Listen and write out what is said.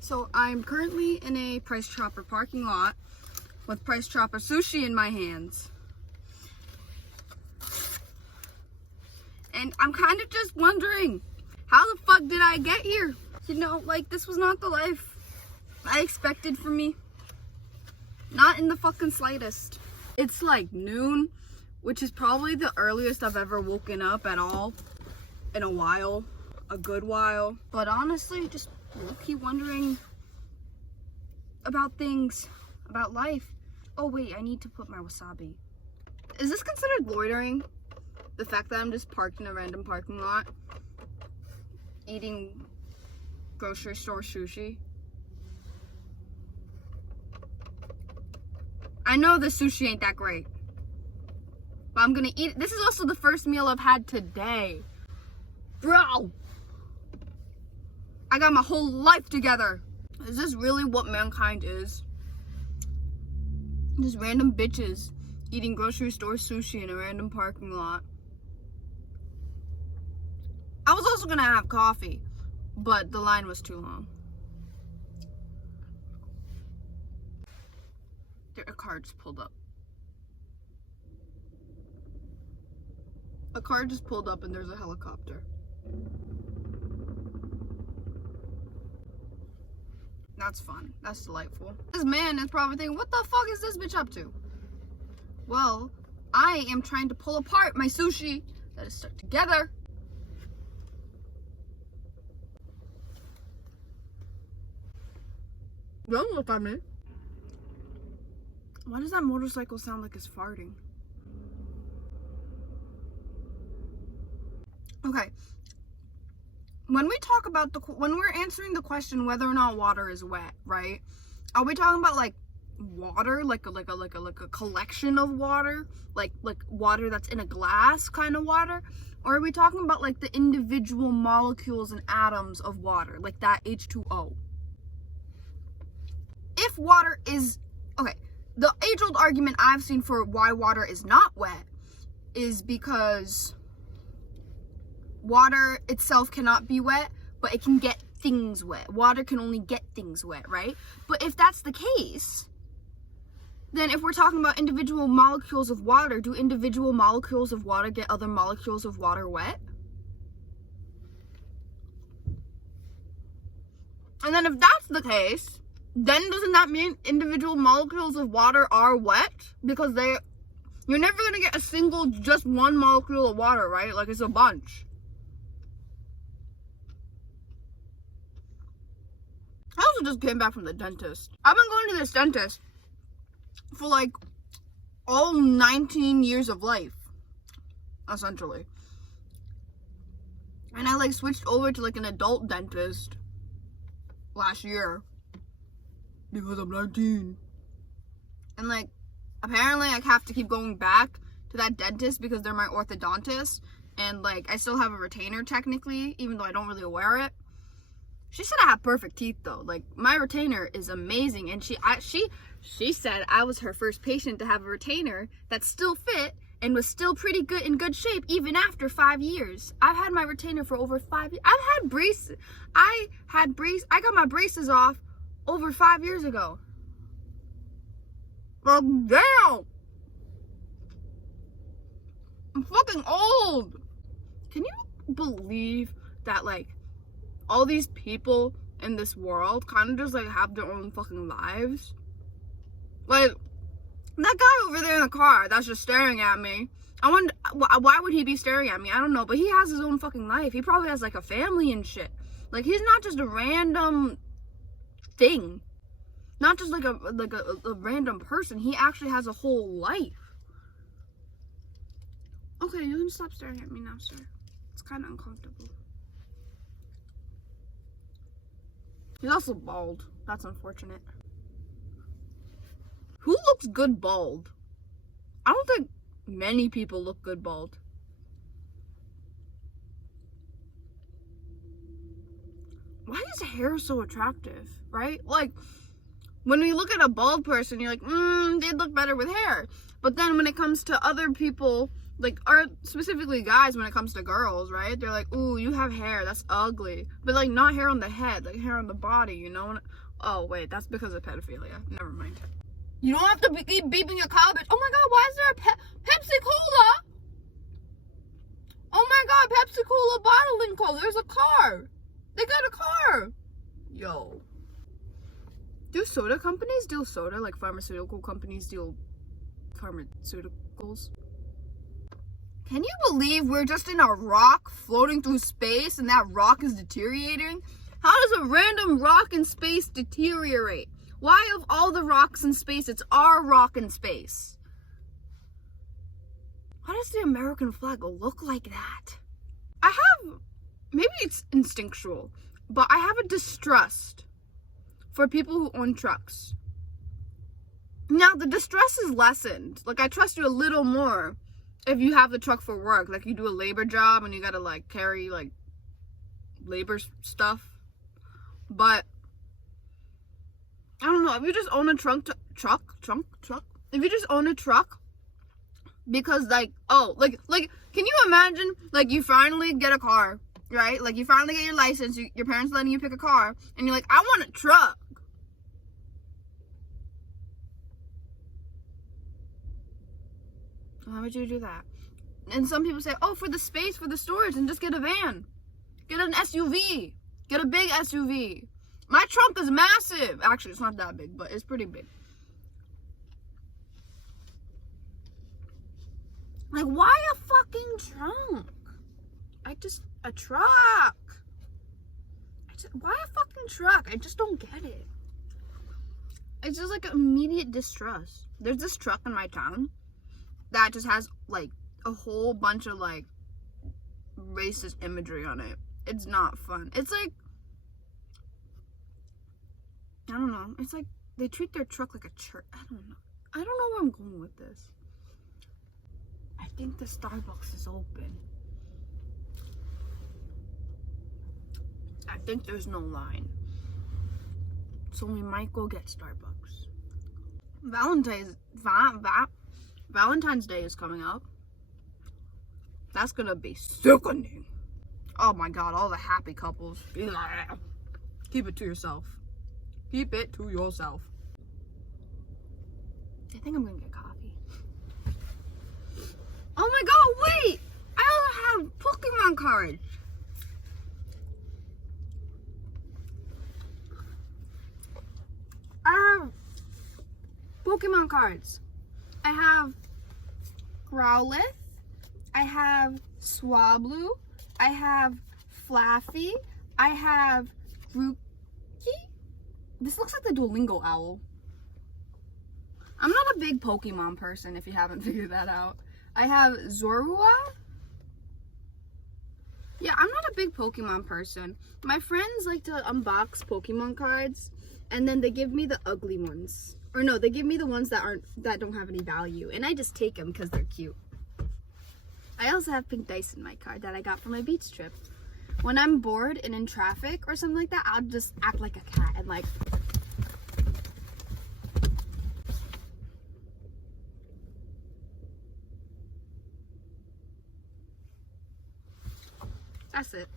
So I'm currently in a Price Chopper parking lot with Price Chopper Sushi in my hands. And I'm kind of just wondering, how the fuck did I get here? You know, like, this was not the life I expected for me. Not in the fucking slightest. It's like noon, which is probably the earliest I've ever woken up at all in a while. A good while. But honestly, just low-key wondering about things, about life. Oh wait, I need to put my wasabi. Is this considered loitering? The fact that I'm just parked in a random parking lot, eating grocery store sushi? I know the sushi ain't that great, but I'm gonna eat it. This is also the first meal I've had today. Bro! I got my whole life together. Is this really what mankind is? Just random bitches eating grocery store sushi in a random parking lot. I was also gonna have coffee, but the line was too long. A car just pulled up. A car just pulled up and there's a helicopter. That's fun. That's delightful. This man is probably thinking, what the fuck is this bitch up to? Well, I am trying to pull apart my sushi that is stuck together. Don't look at me. Why does that motorcycle sound like it's farting? Okay. When we talk about when we're answering the question whether or not water is wet, right? Are we talking about like water, like a collection of water, like water that's in a glass kind of water, or are we talking about like the individual molecules and atoms of water, like that H2O? If water is okay, the age-old argument I've seen for why water is not wet is because water itself cannot be wet, but it can get things wet. Water can only get things wet, right? But if that's the case, then if we're talking about individual molecules of water, do individual molecules of water get other molecules of water wet? And then if that's the case, then doesn't that mean individual molecules of water are wet? Because you're never going to get a single, just one molecule of water, right? Like, it's a bunch. I also just came back from the dentist. I've been going to this dentist for like all 19 years of life, essentially. And I like switched over to like an adult dentist last year because I'm 19. And like, apparently I have to keep going back to that dentist because they're my orthodontist. And like, I still have a retainer technically, even though I don't really wear it. She said I have perfect teeth though. Like, my retainer is amazing. And she said I was her first patient to have a retainer that still fit and was still pretty good, in good shape, even after 5 years. I've had my retainer for over 5 years. I've had braces. I got my braces off over 5 years ago. Well, damn. I'm fucking old. Can you believe that, like, all these people in this world kind of just, like, have their own fucking lives? Like, that guy over there in the car that's just staring at me, I wonder, why would he be staring at me? I don't know, but he has his own fucking life. He probably has, like, a family and shit. Like, he's not just a random thing. Not just, like, a random person. He actually has a whole life. Okay, you can stop staring at me now, sir. It's kind of uncomfortable. He's also bald. That's unfortunate. Who looks good bald? I don't think many people look good bald. Why is hair so attractive, right? Like, when we look at a bald person, you're like, they look better with hair. But then when it comes to other people like, or specifically guys when it comes to girls, right? They're like, ooh, you have hair, that's ugly. But like, not hair on the head, like hair on the body, you know? Oh wait, that's because of pedophilia. Never mind. You don't have to keep beeping your car, bitch. Oh my god, why is there a Pepsi Cola? Oh my god, Pepsi Cola bottling code. There's a car. They got a car. Yo. Do soda companies deal soda like pharmaceutical companies deal pharmaceuticals? Can you believe we're just in a rock floating through space and that rock is deteriorating? How does a random rock in space deteriorate? Why of all the rocks in space, it's our rock in space? Why does the American flag look like that? Maybe it's instinctual, but I have a distrust for people who own trucks. Now, the distrust is lessened. Like, I trust you a little more if you have the truck for work. Like, you do a labor job and you gotta, like, carry, like, labor stuff. But, I don't know, if you just own a truck, if you just own a truck, because, like, oh, like, can you imagine, like, you finally get a car, right? Like, you finally get your license, your parents letting you pick a car, and you're like, I want a truck. Why would you do that? And some people say, oh, for the space, for the storage, and just get a van. Get an SUV. Get a big SUV. My trunk is massive. Actually, it's not that big, but it's pretty big. Like, why a fucking trunk? A truck. Why a fucking truck? I just don't get it. It's just like immediate distrust. There's this truck in my town that just has like a whole bunch of like racist imagery on it. It's not fun. It's like, I don't know. It's like they treat their truck like a church. I don't know. I don't know where I'm going with this. I think the Starbucks is open. I think there's no line. So we might go get Starbucks. Valentine's Day is coming up. That's gonna be sickening. Oh my god, all the happy couples. Keep it to yourself. Keep it to yourself. I think I'm gonna get coffee. Oh my god, wait! I also have Pokemon cards. I have Pokemon cards. I have Growlithe. I have Swablu. I have Flaffy. I have Grookey. This looks like the Duolingo owl. I'm not a big Pokemon person, if you haven't figured that out. I have Zorua. Yeah, I'm not a big Pokemon person. My friends like to unbox Pokemon cards, and then they give me the ugly ones. Or no, they give me the ones that don't have any value, and I just take them because they're cute. I also have pink dice in my card that I got for my beach trip. When I'm bored and in traffic or something like that, I'll just act like a cat and like... That's it.